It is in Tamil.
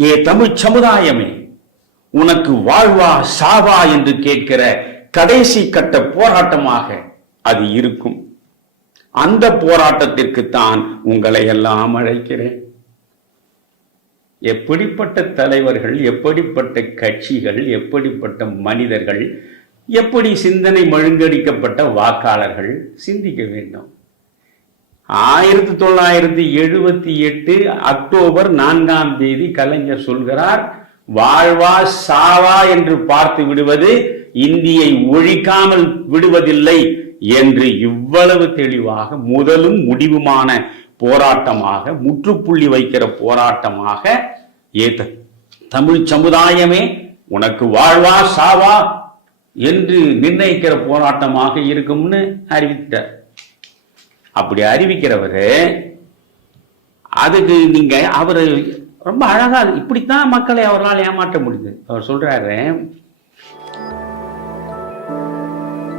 ஏ தமிழ் சமுதாயமே, உனக்கு வாழ்வா சாவா என்று கேட்கிற கடைசி கட்ட போராட்டமாக அது இருக்கும். அந்த போராட்டத்திற்கு தான் உங்களை எல்லாம் அழைக்கிறேன். எப்படிப்பட்ட தலைவர்கள், எப்படிப்பட்ட கட்சிகள், எப்படிப்பட்ட மனிதர்கள், எப்படி சிந்தனை மழுங்கடிக்கப்பட்ட வாக்காளர்கள் சிந்திக்க வேண்டும். 1978 அக்டோபர் 4ஆம் தேதி கலைஞர் சொல்கிறார், வாழ்வா சாவா என்று பார்த்து விடுவது இந்தியை ஒழிக்காமல் விடுவதில்லை என்று. இவ்வளவு தெளிவாக முதலும் முடிவுமான போராட்டமாக, முற்றுப்புள்ளி வைக்கிற போராட்டமாக, தமிழ் சமுதாயமே உனக்கு வாழ்வா சாவா என்று நிர்ணயிக்கிற போராட்டமாக இருக்கும்னு அறிவித்தார். அப்படி அறிவிக்கிறவரு அதுக்கு அவரு ரொம்ப அழகா இப்படித்தான் மக்களை அவரால் ஏமாற்ற முடியுது. அவர் சொல்றாரு,